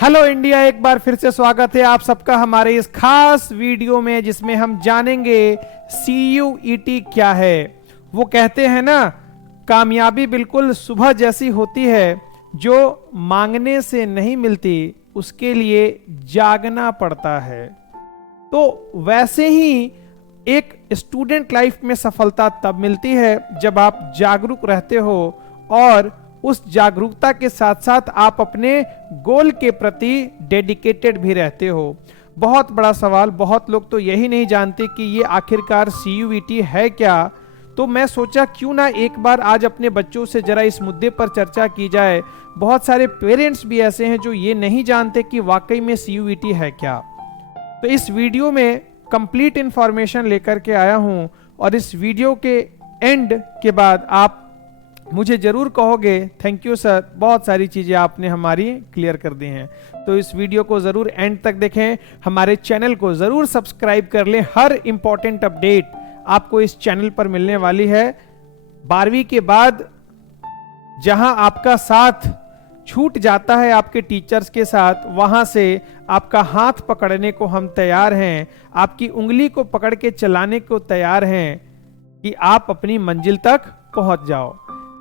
Hello India, एक बार फिर से स्वागत है आप सबका हमारे इस खास वीडियो में जिसमें हम जानेंगे CUET क्या है। वो कहते हैं ना, कामयाबी बिल्कुल सुबह जैसी होती है, जो मांगने से नहीं मिलती, उसके लिए जागना पड़ता है। तो वैसे ही एक स्टूडेंट लाइफ में सफलता तब मिलती है जब आप जागरूक रहते हो और उस जागरूकता के साथ साथ आप अपने गोल के प्रति डेडिकेटेड भी रहते हो। बहुत बड़ा सवाल, बहुत लोग तो यही नहीं जानते कि ये आखिरकार CUET है क्या। तो मैं सोचा क्यों ना एक बार आज अपने बच्चों से जरा इस मुद्दे पर चर्चा की जाए। बहुत सारे पेरेंट्स भी ऐसे हैं जो ये नहीं जानते कि वाकई में CUET है क्या। तो इस वीडियो में कंप्लीट इंफॉर्मेशन लेकर के आया हूं और इस वीडियो के एंड के बाद आप मुझे जरूर कहोगे थैंक यू सर, बहुत सारी चीजें आपने हमारी क्लियर कर दी हैं। तो इस वीडियो को जरूर एंड तक देखें, हमारे चैनल को जरूर सब्सक्राइब कर लें। हर इंपॉर्टेंट अपडेट आपको इस चैनल पर मिलने वाली है। 12वीं के बाद जहां आपका साथ छूट जाता है आपके टीचर्स के साथ, वहां से आपका हाथ पकड़ने को हम तैयार हैं, आपकी उंगली को पकड़ के चलाने को तैयार हैं कि आप अपनी मंजिल तक पहुंच जाओ।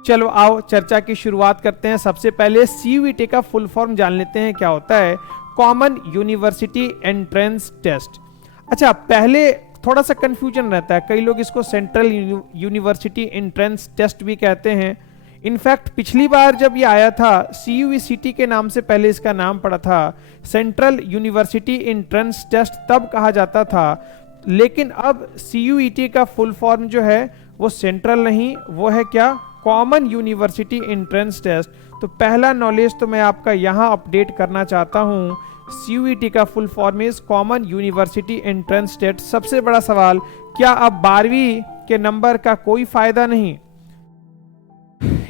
चलो आओ चर्चा की शुरुआत करते हैं। सबसे पहले CUET का फुल फॉर्म जान लेते हैं क्या होता है। Common university entrance test. अच्छा, पहले थोड़ा सा कंफ्यूजन रहता है, कई लोग इसको सेंट्रल यूनिवर्सिटी एंट्रेंस टेस्ट भी कहते हैं। इनफैक्ट पिछली बार जब ये आया था CUET के नाम से पहले इसका नाम पड़ा था सेंट्रल यूनिवर्सिटी एंट्रेंस टेस्ट, तब कहा जाता था। लेकिन अब CUET का फुल फॉर्म जो है वो सेंट्रल नहीं, वो है क्या, कॉमन यूनिवर्सिटी एंट्रेंस टेस्ट। तो पहला नॉलेज तो मैं आपका यहां अपडेट करना चाहता हूं। CUET का full form is common university entrance test. सबसे बड़ा सवाल, क्या अब 12वीं के नंबर का कोई फायदा नहीं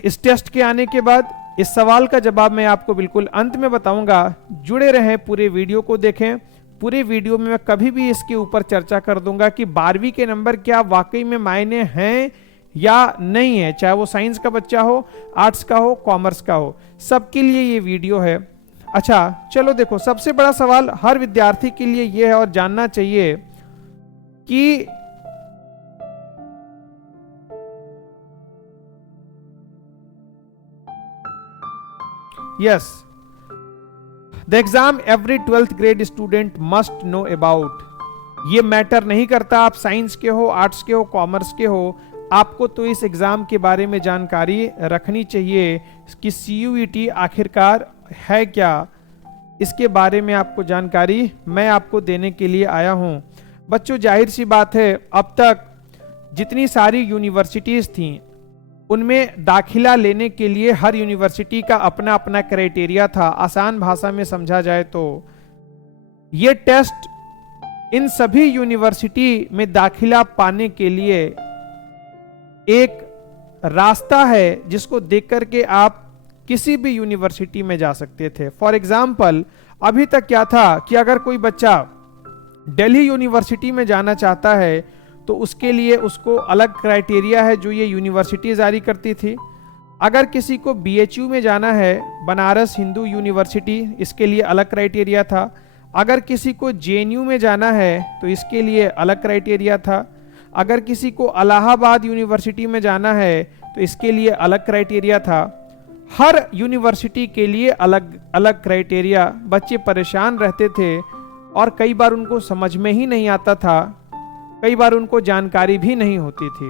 इस टेस्ट के आने के बाद? इस सवाल का जवाब मैं आपको बिल्कुल अंत में बताऊंगा। जुड़े रहें, पूरे वीडियो को देखें। पूरे वीडियो में मैं कभी भी इसके ऊपर चर्चा कर दूंगा कि 12वीं के नंबर क्या वाकई में मायने हैं या नहीं है, चाहे वो साइंस का बच्चा हो, आर्ट्स का हो, कॉमर्स का हो, सबके लिए ये वीडियो है। अच्छा चलो देखो, सबसे बड़ा सवाल हर विद्यार्थी के लिए ये है और जानना चाहिए कि yes, the exam every 12th grade student must know about. ये मैटर नहीं करता आप साइंस के हो, आर्ट्स के हो, कॉमर्स के हो, आपको तो इस एग्जाम के बारे में जानकारी रखनी चाहिए कि CUET आखिरकार है क्या। इसके बारे में आपको जानकारी मैं आपको देने के लिए आया हूं। बच्चों, जाहिर सी बात है, अब तक जितनी सारी यूनिवर्सिटीज थीं उनमें दाखिला लेने के लिए हर यूनिवर्सिटी का अपना अपना क्राइटेरिया था। आसान भाषा में समझा जाए तो ये टेस्ट इन सभी यूनिवर्सिटी में दाखिला पाने के लिए एक रास्ता है जिसको देख करके आप किसी भी यूनिवर्सिटी में जा सकते थे। फॉर एग्जाम्पल, अभी तक क्या था कि अगर कोई बच्चा दिल्ली यूनिवर्सिटी में जाना चाहता है तो उसके लिए उसको अलग क्राइटेरिया है जो ये यूनिवर्सिटी जारी करती थी। अगर किसी को BHU में जाना है, बनारस हिंदू यूनिवर्सिटी, इसके लिए अलग क्राइटेरिया था। अगर किसी को JNU में जाना है तो इसके लिए अलग क्राइटेरिया था। अगर किसी को इलाहाबाद यूनिवर्सिटी में जाना है तो इसके लिए अलग क्राइटेरिया था। हर यूनिवर्सिटी के लिए अलग अलग क्राइटेरिया। बच्चे परेशान रहते थे और कई बार उनको समझ में ही नहीं आता था, कई बार उनको जानकारी भी नहीं होती थी।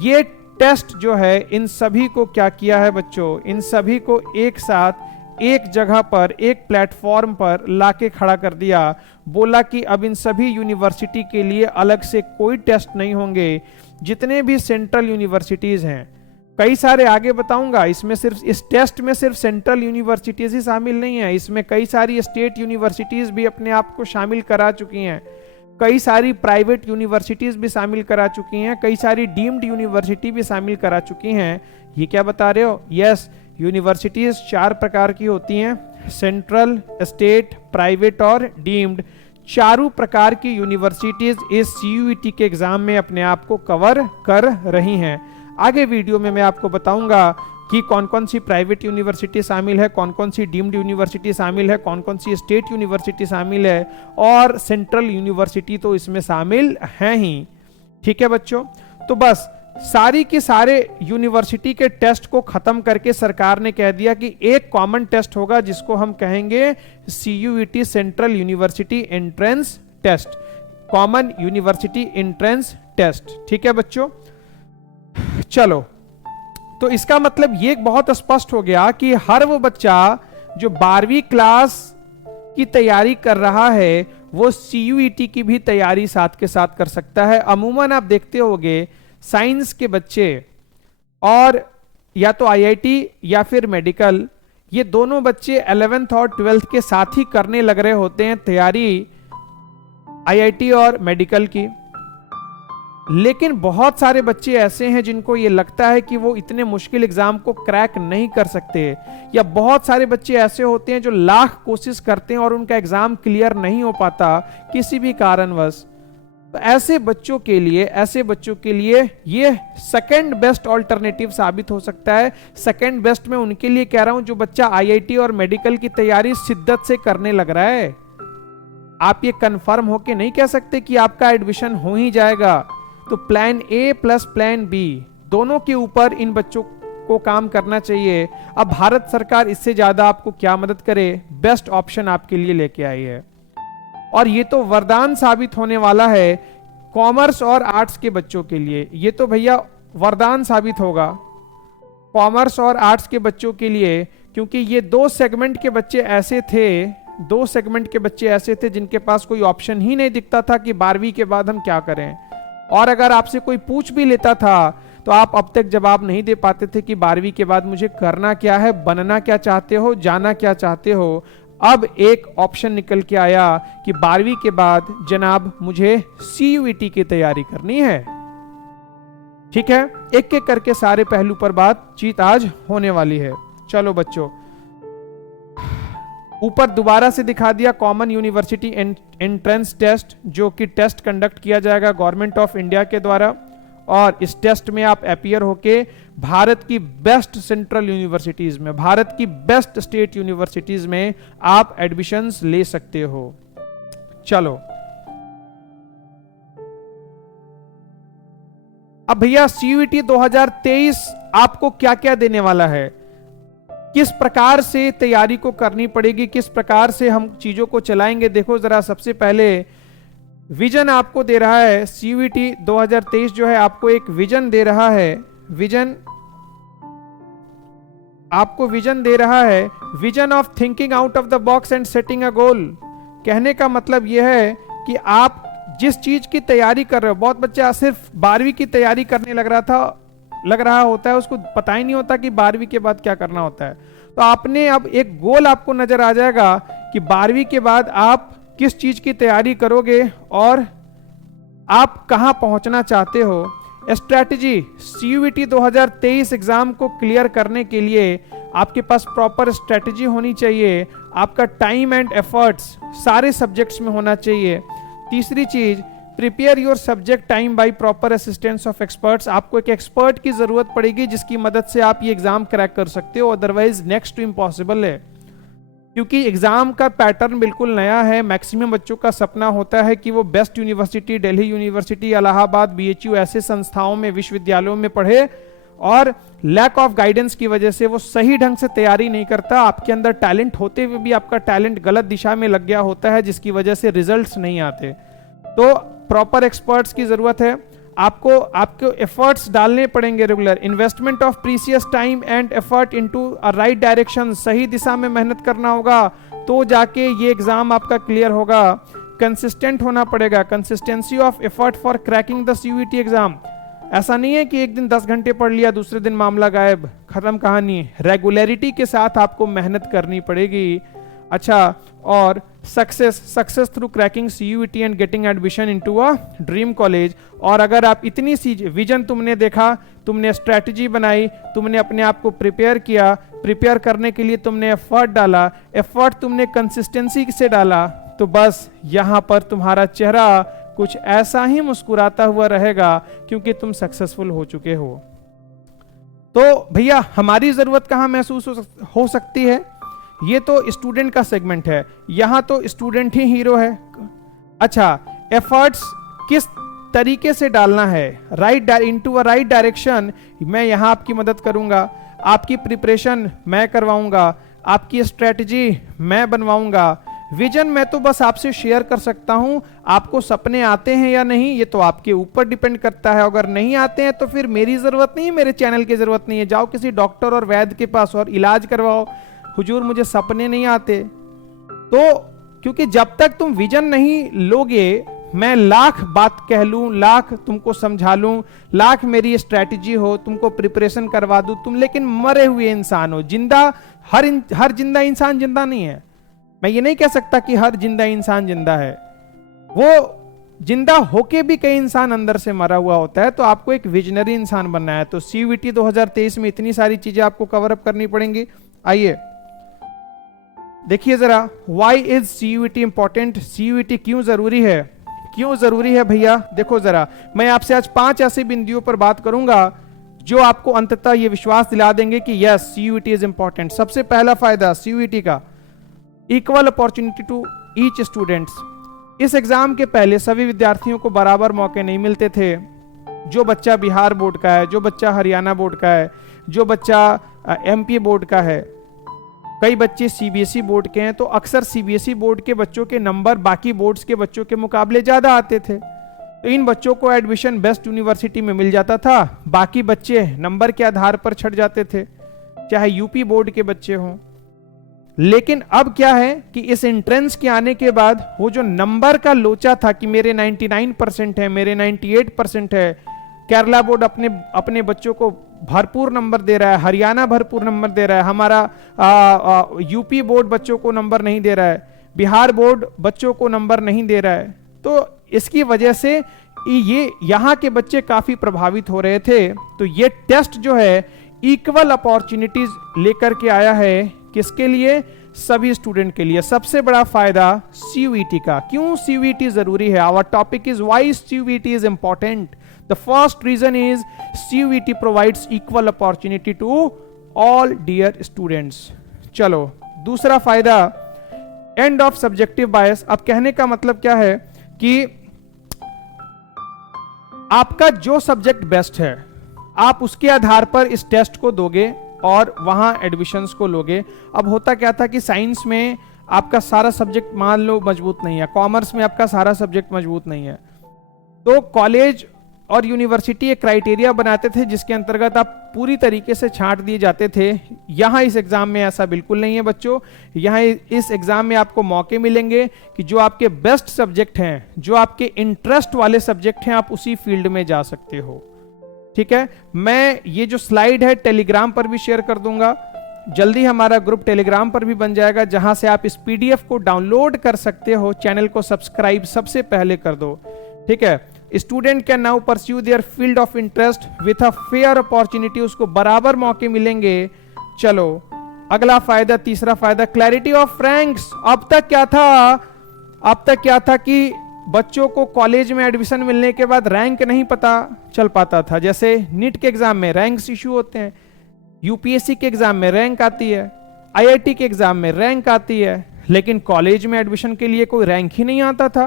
ये टेस्ट जो है इन सभी को क्या किया है बच्चों, इन सभी को एक साथ एक जगह पर, एक प्लेटफॉर्म पर लाके खड़ा कर दिया। बोला कि अब इन सभी यूनिवर्सिटी के लिए अलग से कोई टेस्ट नहीं होंगे। जितने भी सेंट्रल यूनिवर्सिटीज हैं, कई सारे आगे बताऊंगा, इसमें सिर्फ इस टेस्ट में सिर्फ सेंट्रल यूनिवर्सिटीज ही शामिल नहीं है, इसमें कई सारी स्टेट यूनिवर्सिटीज भी अपने आप को शामिल करा चुकी हैं, कई सारी प्राइवेट यूनिवर्सिटीज भी शामिल करा चुकी हैं, कई सारी डीम्ड यूनिवर्सिटी भी शामिल करा चुकी हैं। ये क्या बता रहे हो? यस, यूनिवर्सिटीज 4 प्रकार की होती हैं, सेंट्रल, स्टेट, प्राइवेट और डीम्ड। चारों प्रकार की यूनिवर्सिटीज इस CUET के एग्जाम में अपने आप को कवर कर रही हैं। आगे वीडियो में मैं आपको बताऊंगा कि कौन कौन सी प्राइवेट यूनिवर्सिटी शामिल है, कौन कौन सी डीम्ड यूनिवर्सिटी शामिल है, कौन कौन सी स्टेट यूनिवर्सिटी शामिल है, और सेंट्रल यूनिवर्सिटी तो इसमें शामिल हैं ही। ठीक है बच्चों, तो बस सारी की सारे यूनिवर्सिटी के टेस्ट को खत्म करके सरकार ने कह दिया कि एक कॉमन टेस्ट होगा जिसको हम कहेंगे CUET, central university entrance test, common university entrance test. ठीक है बच्चों, चलो, तो इसका मतलब ये बहुत स्पष्ट हो गया कि हर वो बच्चा जो 12वीं क्लास की तैयारी कर रहा है वो CUET की भी तैयारी साथ के साथ कर सकता है। अमूमन आप देखते होंगे साइंस के बच्चे और या तो IIT या फिर मेडिकल, ये दोनों बच्चे 11th और 12th के साथ ही करने लग रहे होते हैं तैयारी IIT और मेडिकल की। लेकिन बहुत सारे बच्चे ऐसे हैं जिनको ये लगता है कि वो इतने मुश्किल एग्जाम को क्रैक नहीं कर सकते, या बहुत सारे बच्चे ऐसे होते हैं जो लाख कोशिश करते हैं और उनका एग्जाम क्लियर नहीं हो पाता किसी भी कारणवश। तो ऐसे बच्चों के लिए ये सेकंड बेस्ट ऑल्टरनेटिव साबित हो सकता है। सेकंड बेस्ट में उनके लिए कह रहा हूं जो बच्चा IIT और मेडिकल की तैयारी शिद्दत से करने लग रहा है। आप ये कंफर्म होके नहीं कह सकते कि आपका एडमिशन हो ही जाएगा, तो plan A plus plan B दोनों के ऊपर इन बच्चों को काम करना चाहिए। अब भारत सरकार इससे ज्यादा आपको क्या मदद करे, बेस्ट ऑप्शन आपके लिए लेके आई है, और ये तो वरदान साबित होने वाला है कॉमर्स और आर्ट्स के बच्चों के लिए। ये तो भैया वरदान साबित होगा कॉमर्स और आर्ट्स के बच्चों के लिए, क्योंकि ये दो सेगमेंट के बच्चे ऐसे थे जिनके पास कोई ऑप्शन ही नहीं दिखता था कि 12वीं के बाद हम क्या करें। और अगर आपसे कोई पूछ भी लेता था तो आप अब तक जवाब नहीं दे पाते थे कि 12वीं के बाद मुझे करना क्या है, बनना क्या चाहते हो, जाना क्या चाहते हो। अब एक ऑप्शन निकल के आया कि 12वीं के बाद जनाब मुझे CUET की तैयारी करनी है। ठीक है, एक एक करके सारे पहलू पर बातचीत आज होने वाली है। चलो बच्चों, ऊपर दोबारा से दिखा दिया कॉमन यूनिवर्सिटी एंट्रेंस टेस्ट, जो कि टेस्ट कंडक्ट किया जाएगा गवर्नमेंट ऑफ इंडिया के द्वारा, और इस टेस्ट में आप अपीयर होके भारत की बेस्ट सेंट्रल यूनिवर्सिटीज में, भारत की बेस्ट स्टेट यूनिवर्सिटीज में आप एडमिशंस ले सकते हो। चलो, अब भैया CUET 2023 आपको क्या क्या देने वाला है, किस प्रकार से तैयारी को करनी पड़ेगी, किस प्रकार से हम चीजों को चलाएंगे। देखो जरा, सबसे पहले विजन आपको दे रहा है CUET 2023 जो है आपको एक विजन दे रहा है, आपको विजन दे रहा है, vision of thinking out of the box and setting a goal. कहने का मतलब यह है कि आप जिस चीज की तैयारी कर रहे हो, बहुत बच्चा सिर्फ 12वीं की तैयारी करने लग रहा होता है, उसको पता ही नहीं होता कि 12वीं के बाद क्या करना होता है। तो आपने अब एक गोल आपको नजर आ जाएगा कि 12वीं के बाद आप किस चीज की तैयारी करोगे और आप कहां पहुंचना चाहते हो। स्ट्रैटेजी, CUET 2023 एग्जाम को क्लियर करने के लिए आपके पास प्रॉपर स्ट्रैटेजी होनी चाहिए, आपका टाइम एंड एफर्ट्स सारे सब्जेक्ट्स में होना चाहिए। तीसरी चीज, prepare your subject time by proper assistance of experts. आपको एक एक्सपर्ट की जरूरत पड़ेगी जिसकी मदद से आप ये एग्जाम क्रैक कर सकते हो, अदरवाइज नेक्स्ट टू इम्पॉसिबल है, क्योंकि एग्जाम का पैटर्न बिल्कुल नया है। मैक्सिमम बच्चों का सपना होता है कि वो best university, Delhi university, Allahabad, BHU ऐसे संस्थाओं में, विश्वविद्यालयों में पढ़े, और लैक ऑफ गाइडेंस की वजह से वो सही ढंग से तैयारी नहीं करता। आपके अंदर टैलेंट होते हुए भी आपका टैलेंट गलत दिशा में लग गया होता है, जिसकी वजह से रिजल्ट्स नहीं आते। तो प्रॉपर एक्सपर्ट्स की जरूरत है, आपको एफर्ट्स डालने पड़ेंगे regular. Investment of precious time and effort into a right direction, सही दिशा में मेहनत करना होगा तो जाके ये एग्जाम आपका क्लियर होगा। कंसिस्टेंट होना पड़ेगा, consistency of effort for cracking the CUET exam. ऐसा नहीं है कि एक दिन 10 घंटे पढ़ लिया, दूसरे दिन मामला गायब, खत्म कहानी। रेगुलरिटी के साथ आपको मेहनत करनी पड़ेगी। अच्छा, और success through cracking CUET and getting admission into a dream college. और अगर आप इतनी सी विजन तुमने देखा, तुमने स्ट्रैटेजी बनाई, तुमने अपने आप को प्रिपेयर किया, प्रिपेयर करने के लिए तुमने एफर्ट डाला, एफर्ट तुमने कंसिस्टेंसी से डाला, तो बस यहां पर तुम्हारा चेहरा कुछ ऐसा ही मुस्कुराता हुआ रहेगा, क्योंकि तुम सक्सेसफुल हो चुके हो। तो भैया हमारी जरूरत कहां महसूस हो सकती है? ये तो स्टूडेंट का सेगमेंट है, यहां तो स्टूडेंट ही हीरो है। अच्छा, एफर्ट्स किस तरीके से डालना है, right into a right direction, मैं यहां आपकी मदद करूंगा। आपकी प्रिपरेशन मैं करवाऊंगा, आपकी स्ट्रेटजी मैं बनवाऊंगा। विजन मैं तो बस आपसे शेयर कर सकता हूं, आपको सपने आते हैं या नहीं ये तो आपके ऊपर डिपेंड करता है। अगर नहीं आते हैं तो फिर मेरी जरूरत नहीं है, मेरे चैनल की जरूरत नहीं है, जाओ किसी डॉक्टर और वैद्य के पास और इलाज करवाओ। हुजूर मुझे सपने नहीं आते, तो क्योंकि जब तक तुम विजन नहीं लोगे, मैं लाख बात कह लूं, लाख तुमको समझा लूं, लाख मेरी स्ट्रैटेजी हो, तुमको प्रिपरेशन करवा दूं, तुम लेकिन मरे हुए इंसान हो। जिंदा हर जिंदा इंसान जिंदा नहीं है। मैं ये नहीं कह सकता कि हर जिंदा इंसान जिंदा है, वो जिंदा होके भी कई इंसान अंदर से मरा हुआ होता है। तो आपको एक विजनरी इंसान बनना है। तो सीयूईटी 2023 में इतनी सारी चीजें आपको कवर अप करनी पड़ेंगी। आइए देखिए जरा, why is CUET important, CUET क्यों जरूरी है, क्यों जरूरी है भैया। देखो जरा, मैं आपसे आज 5 ऐसे बिंदुओं पर बात करूंगा जो आपको अंततः ये विश्वास दिला देंगे कि यस सीयूईटी इज इंपॉर्टेंट। सबसे पहला फायदा सीयूईटी का, equal opportunity to each students. इस एग्जाम के पहले सभी विद्यार्थियों को बराबर मौके नहीं मिलते थे। जो बच्चा बिहार बोर्ड का है, जो बच्चा हरियाणा बोर्ड का है, जो बच्चा एमपी बोर्ड का है, कई बच्चे सीबीएसई बोर्ड के हैं, तो अक्सर सीबीएसई बोर्ड के बच्चों के नंबर बाकी बोर्ड्स के बच्चों के मुकाबले ज्यादा आते थे। तो इन बच्चों को एडमिशन बेस्ट यूनिवर्सिटी में मिल जाता था, बाकी बच्चे नंबर के आधार पर छट जाते थे, चाहे यूपी बोर्ड के बच्चे हों। लेकिन अब क्या है कि इस एंट्रेंस के आने के बाद वो जो नंबर का लोचा था कि मेरे 99% है, मेरे 98% है, केरला बोर्ड अपने बच्चों को भरपूर नंबर दे रहा है, हरियाणा भरपूर नंबर दे रहा है, हमारा यूपी बोर्ड बच्चों को नंबर नहीं दे रहा है, बिहार बोर्ड बच्चों को नंबर नहीं दे रहा है। तो इसकी वजह से ये यहाँ के बच्चे काफी प्रभावित हो रहे थे। तो ये टेस्ट जो है इक्वल अपॉर्चुनिटीज लेकर के आया है, किसके लिए? सभी स्टूडेंट के लिए। सबसे बड़ा फायदा सीयूईटी का। क्यों सीयूईटी जरूरी है? Our topic is why CUET is important. The first reason is CUET provides equal opportunity to all dear students. चलो दूसरा फायदा, एंड ऑफ सब्जेक्टिव बायस। अब कहने का मतलब क्या है कि आपका जो सब्जेक्ट बेस्ट है आप उसके आधार पर इस टेस्ट को दोगे और वहां एडमिशंस को लोगे। अब होता क्या था कि साइंस में आपका सारा सब्जेक्ट मान लो मजबूत नहीं है, कॉमर्स में आपका सारा सब्जेक्ट मजबूत नहीं है, तो कॉलेज और यूनिवर्सिटी एक क्राइटेरिया बनाते थे जिसके अंतर्गत आप पूरी तरीके से छांट दिए जाते थे। यहां इस एग्जाम में ऐसा बिल्कुल नहीं है बच्चों। यहां इस एग्जाम में आपको मौके मिलेंगे कि जो आपके बेस्ट सब्जेक्ट हैं, जो आपके इंटरेस्ट वाले सब्जेक्ट हैं, आप उसी फील्ड में जा सकते हो। ठीक है, मैं ये जो स्लाइड है टेलीग्राम पर भी शेयर कर दूंगा। जल्दी हमारा ग्रुप टेलीग्राम पर भी बन जाएगा जहां से आप इस पीडीएफ को डाउनलोड कर सकते हो। चैनल को सब्सक्राइब सबसे पहले कर दो। ठीक है, student can now pursue their field of interest with a fair opportunity. उसको बराबर मौके मिलेंगे। चलो अगला फायदा, तीसरा फायदा, क्लैरिटी ऑफ रैंक्स। अब तक क्या था कि बच्चों को कॉलेज में एडमिशन मिलने के बाद रैंक नहीं पता चल पाता था। जैसे नीट के एग्जाम में रैंक्स इशू होते हैं, यूपीएससी के एग्जाम में रैंक आती है, आईआईटी के एग्जाम में रैंक आती है, लेकिन कॉलेज में एडमिशन के लिए कोई रैंक ही नहीं आता था।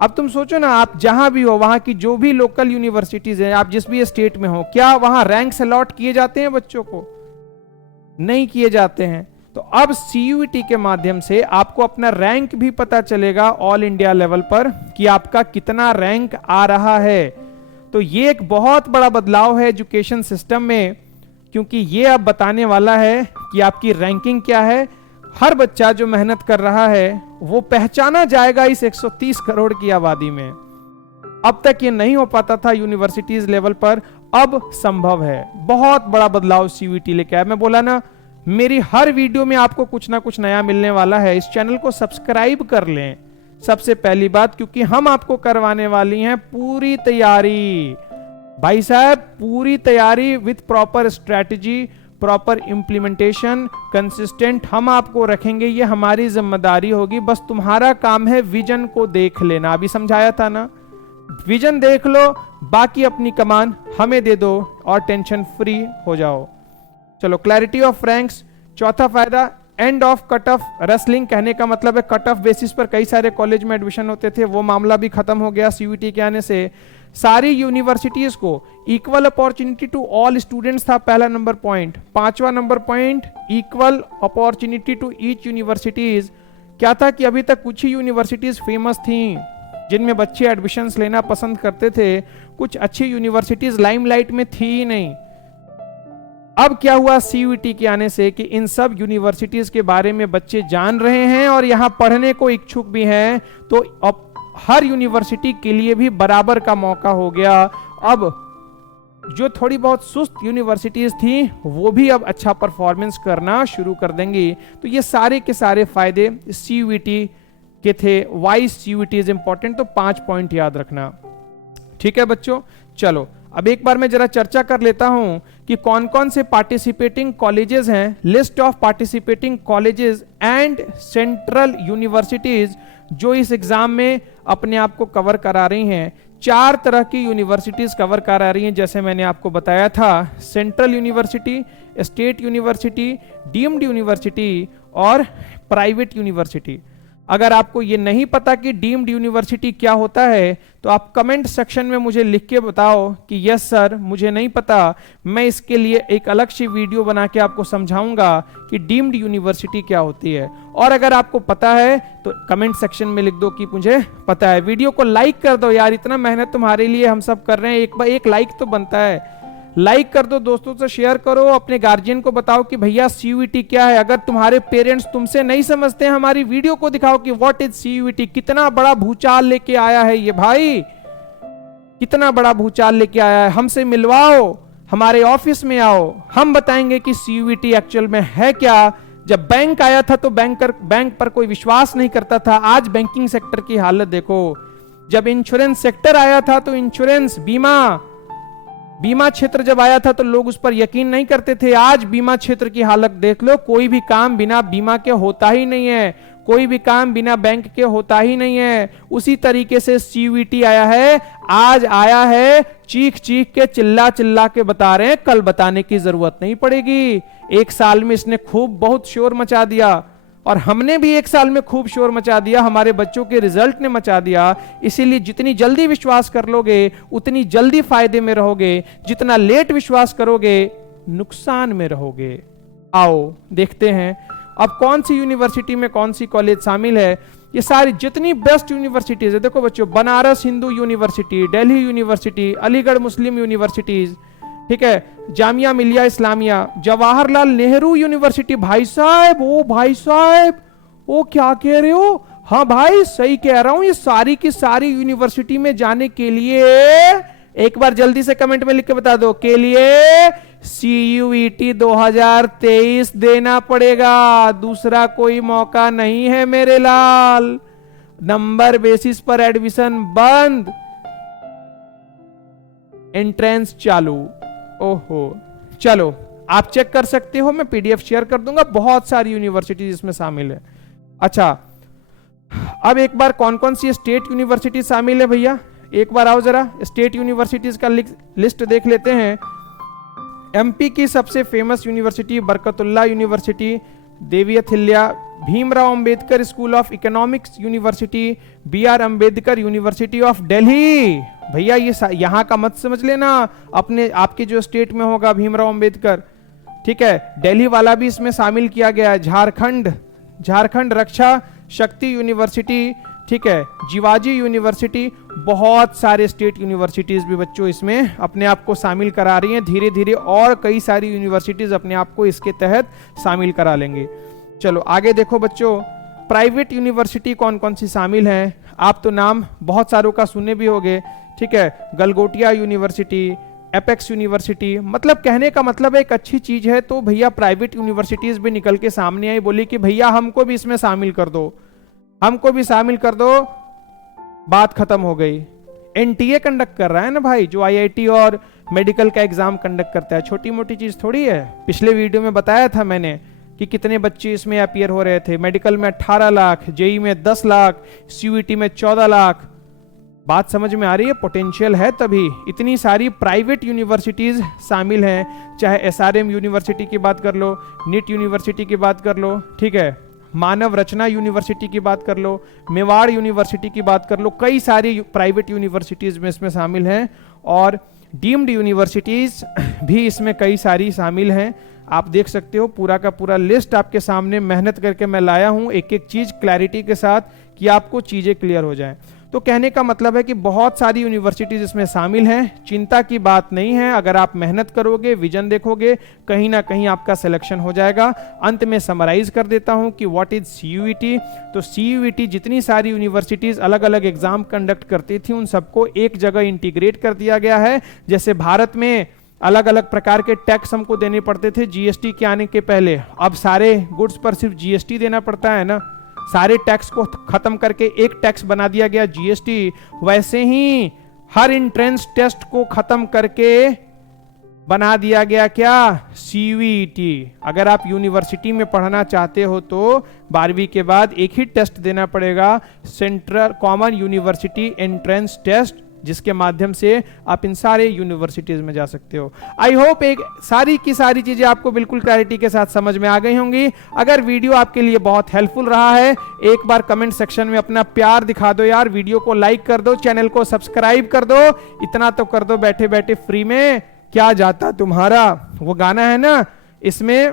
अब तुम सोचो ना, आप जहां भी हो, वहां की जो भी लोकल यूनिवर्सिटीज हैं, आप जिस भी स्टेट में हो, क्या वहां रैंक्स अलॉट किए जाते हैं बच्चों को? नहीं किए जाते हैं। तो अब सीयूईटी के माध्यम से आपको अपना रैंक भी पता चलेगा ऑल इंडिया लेवल पर कि आपका कितना रैंक आ रहा है। तो ये एक बहुत बड़ा बदलाव है एजुकेशन सिस्टम में, क्योंकि ये अब बताने वाला है कि आपकी रैंकिंग क्या है। हर बच्चा जो मेहनत कर रहा है वो पहचाना जाएगा इस 130 करोड़ की आबादी में। अब तक ये नहीं हो पाता था यूनिवर्सिटीज लेवल पर, अब संभव है। बहुत बड़ा बदलाव सीयूईटी लेके आया। मैं बोला ना, मेरी हर वीडियो में आपको कुछ ना कुछ नया मिलने वाला है। इस चैनल को सब्सक्राइब कर लें सबसे पहली बात, क्योंकि हम आपको करवाने वाली हैं पूरी तैयारी। भाई साहब, पूरी तैयारी with proper strategy, proper implementation, consistent हम आपको रखेंगे। ये हमारी जिम्मेदारी होगी। बस तुम्हारा काम है विजन को देख लेना। अभी समझाया था ना, विजन देख लो, बाकी अपनी कमान हमें दे दो और टेंशन फ्री हो जाओ। चलो, क्लैरिटी ऑफ रैंक्स। चौथा फायदा, end of cut off wrestling. कहने का मतलब है कट ऑफ बेसिस पर कई सारे कॉलेज में एडमिशन होते थे, वो मामला भी खत्म हो गया सीयूईटी के आने से। सारी यूनिवर्सिटीज को equal opportunity to all students था पहला नंबर पॉइंट। पांचवा number point, equal opportunity to each universities. क्या था कि अभी तक कुछ ही यूनिवर्सिटीज फेमस थी जिनमें बच्चे एडमिशंस लेना पसंद करते थे, कुछ अच्छी यूनिवर्सिटीज लाइमलाइट में थी ही नहीं। अब क्या हुआ सीयूईटी के आने से कि इन सब यूनिवर्सिटीज के बारे में बच्चे जान रहे हैं और यहां पढ़ने को इच्छुक भी हैं, तो अब हर यूनिवर्सिटी के लिए भी बराबर का मौका हो गया। अब जो थोड़ी बहुत सुस्त यूनिवर्सिटीज थी वो भी अब अच्छा परफॉर्मेंस करना शुरू कर देंगी। तो ये सारे के सारे फायदे सीयूईटी के थे। वाई सीयूईटी इज इंपॉर्टेंट, तो 5 पॉइंट याद रखना। ठीक है बच्चों, चलो अब एक बार मैं जरा चर्चा कर लेता हूं कि कौन कौन से पार्टिसिपेटिंग कॉलेजेस हैं। List of participating colleges and central universities जो इस एग्जाम में अपने आप को कवर करा रही हैं। 4 तरह की यूनिवर्सिटीज कवर करा रही हैं, जैसे मैंने आपको बताया था। Central university, state university, deemed university और प्राइवेट यूनिवर्सिटी। अगर आपको ये नहीं पता कि डीम्ड यूनिवर्सिटी क्या होता है तो आप कमेंट सेक्शन में मुझे लिख के बताओ कि यस सर मुझे नहीं पता, मैं इसके लिए एक अलग सी वीडियो बना के आपको समझाऊंगा कि डीम्ड यूनिवर्सिटी क्या होती है। और अगर आपको पता है तो कमेंट सेक्शन में लिख दो कि मुझे पता है। वीडियो को लाइक कर दो यार, इतना मेहनत तुम्हारे लिए हम सब कर रहे हैं, एक लाइक तो बनता है। लाइक कर दो, दोस्तों से शेयर करो, अपने गार्जियन को बताओ कि भैया सीयूईटी क्या है। अगर तुम्हारे पेरेंट्स तुमसे नहीं समझते हैं, हमारी वीडियो को दिखाओ कि व्हाट इज सीयूईटी। कितना बड़ा भूचाल लेके आया है ये भाई, कितना बड़ा भूचाल लेके आया है। हमसे मिलवाओ, हमारे ऑफिस में आओ, हम बताएंगे कि सीयूईटी एक्चुअल में है क्या। जब बैंक आया था तो बैंक पर कोई विश्वास नहीं करता था, आज बैंकिंग सेक्टर की हालत देखो। जब इंश्योरेंस सेक्टर आया था तो इंश्योरेंस बीमा क्षेत्र जब आया था तो लोग उस पर यकीन नहीं करते थे, आज बीमा क्षेत्र की हालत देख लो। कोई भी काम बिना बीमा के होता ही नहीं है, कोई भी काम बिना बैंक के होता ही नहीं है। उसी तरीके से सीयूईटी आया है, आज आया है, चीख चीख के चिल्ला चिल्ला के बता रहे हैं, कल बताने की जरूरत नहीं पड़ेगी। 1 साल में इसने खूब बहुत शोर मचा दिया और हमने भी 1 साल में खूब शोर मचा दिया, हमारे बच्चों के रिजल्ट ने मचा दिया। इसीलिए जितनी जल्दी विश्वास कर लोगे उतनी जल्दी फायदे में रहोगे, जितना लेट विश्वास करोगे नुकसान में रहोगे। आओ देखते हैं अब कौन सी यूनिवर्सिटी में कौन सी कॉलेज शामिल है। ये सारी जितनी बेस्ट यूनिवर्सिटीज है, देखो बच्चों, बनारस हिंदू यूनिवर्सिटी, दिल्ली यूनिवर्सिटी, अलीगढ़ मुस्लिम यूनिवर्सिटीज, ठीक है, जामिया मिलिया इस्लामिया, जवाहरलाल नेहरू यूनिवर्सिटी। भाई साहब, ओ भाई साहब, ओ क्या कह रहे हो? हाँ भाई सही कह रहा हूं, ये सारी की सारी यूनिवर्सिटी में जाने के लिए एक बार जल्दी से कमेंट में लिख के बता दो, के लिए सीयूईटी 2023 देना पड़ेगा, दूसरा कोई मौका नहीं है मेरे लाल। नंबर बेसिस पर एडमिशन बंद, एंट्रेंस चालू। ओहो, चलो आप चेक कर सकते हो, मैं पीडीएफ शेयर कर दूंगा, बहुत सारी यूनिवर्सिटीज इसमें शामिल है। अच्छा, अब एक बार कौन कौन सी स्टेट यूनिवर्सिटी शामिल है भैया, एक बार आओ जरा स्टेट यूनिवर्सिटीज का लिस्ट देख लेते हैं। एमपी की सबसे famous university Barkatullah university, Devi Ahilya, Bhimrao Ambedkar school of economics university, BR Ambedkar university of Delhi. भैया ये यहां का मत समझ लेना, अपने आपके जो स्टेट में होगा भीमराव अंबेडकर, ठीक है। दिल्ली वाला भी इसमें शामिल किया गया है। झारखंड रक्षा शक्ति यूनिवर्सिटी, ठीक है, जीवाजी यूनिवर्सिटी, बहुत सारे स्टेट यूनिवर्सिटीज भी बच्चों इसमें अपने आप को शामिल करा रही हैं। धीरे धीरे और कई सारी यूनिवर्सिटीज अपने आप को इसके तहत शामिल करा लेंगे। चलो आगे देखो बच्चों, प्राइवेट यूनिवर्सिटी कौन कौन सी शामिल हैं। आप तो नाम बहुत सारों का सुने भी होंगे, ठीक है, गलगोटिया यूनिवर्सिटी, एपेक्स यूनिवर्सिटी। मतलब कहने का मतलब एक अच्छी चीज है तो भैया प्राइवेट यूनिवर्सिटीज भी निकल के सामने आई, बोली कि भैया हमको भी इसमें शामिल कर दो, हमको भी शामिल कर दो, बात खत्म हो गई। एनटीए कंडक्ट कर रहा है ना भाई, जो आईआईटी और मेडिकल का एग्जाम कंडक्ट करता है, छोटी मोटी चीज थोड़ी है। पिछले वीडियो में बताया था मैंने कि कितने बच्चे इसमें अपीयर हो रहे थे। मेडिकल में 18 लाख, जेई में 10 लाख, सीयूईटी में 14 लाख, बात समझ में आ रही है? पोटेंशियल है तभी। इतनी सारी प्राइवेट यूनिवर्सिटीज शामिल हैं, चाहे एसआरएम यूनिवर्सिटी की बात कर लो, निट यूनिवर्सिटी की बात कर लो, ठीक है, मानव रचना यूनिवर्सिटी की बात कर लो, मेवाड़ यूनिवर्सिटी की बात कर लो, कई सारी प्राइवेट यूनिवर्सिटीज में इसमें शामिल हैं, और डीम्ड यूनिवर्सिटीज भी इसमें कई सारी शामिल हैं। आप देख सकते हो पूरा का पूरा लिस्ट आपके सामने मेहनत करके मैं लाया हूं, एक एक चीज क्लैरिटी के साथ, कि आपको चीजें क्लियर हो जाएं। तो कहने का मतलब है कि बहुत सारी यूनिवर्सिटीज इसमें शामिल हैं, चिंता की बात नहीं है। अगर आप मेहनत करोगे, विजन देखोगे, कहीं ना कहीं आपका सिलेक्शन हो जाएगा। अंत में समराइज कर देता हूं कि व्हाट इज सीयूईटी। तो सीयूईटी जितनी सारी यूनिवर्सिटीज अलग अलग एग्जाम कंडक्ट करती थी, उन सबको एक जगह इंटीग्रेट कर दिया गया है। जैसे भारत में अलग अलग प्रकार के टैक्स हमको देने पड़ते थे जीएसटी के आने के पहले, अब सारे गुड्स पर सिर्फ जीएसटी देना पड़ता है ना, सारे टैक्स को खत्म करके एक टैक्स बना दिया गया जीएसटी। वैसे ही हर एंट्रेंस टेस्ट को खत्म करके बना दिया गया क्या? सीयूईटी। अगर आप यूनिवर्सिटी में पढ़ना चाहते हो तो 12वीं के बाद एक ही टेस्ट देना पड़ेगा, central common university entrance test, जिसके माध्यम से आप इन सारे यूनिवर्सिटीज में जा सकते हो। आई होप एक सारी की सारी चीजें आपको बिल्कुल क्लैरिटी के साथ समझ में आ गई होंगी। अगर वीडियो आपके लिए बहुत हेल्पफुल रहा है, एक बार कमेंट सेक्शन में अपना प्यार दिखा दो यार, वीडियो को लाइक कर दो, चैनल को सब्सक्राइब कर दो, इतना तो कर दो बैठे बैठे फ्री में, क्या जाता तुम्हारा। वो गाना है ना, इसमें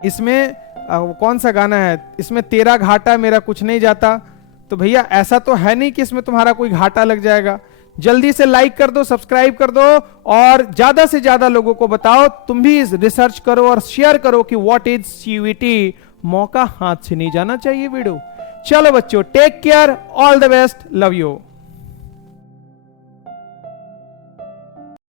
कौन सा गाना है, इसमें तेरा घाटा मेरा कुछ नहीं जाता। तो भैया ऐसा तो है नहीं कि इसमें तुम्हारा कोई घाटा लग जाएगा। जल्दी से लाइक कर दो, सब्सक्राइब कर दो, और ज्यादा से ज्यादा लोगों को बताओ, तुम भी रिसर्च करो और शेयर करो कि व्हाट इज सीयूईटी। मौका हाथ से नहीं जाना चाहिए वीडियो। चलो बच्चों, take care, all the best, love you.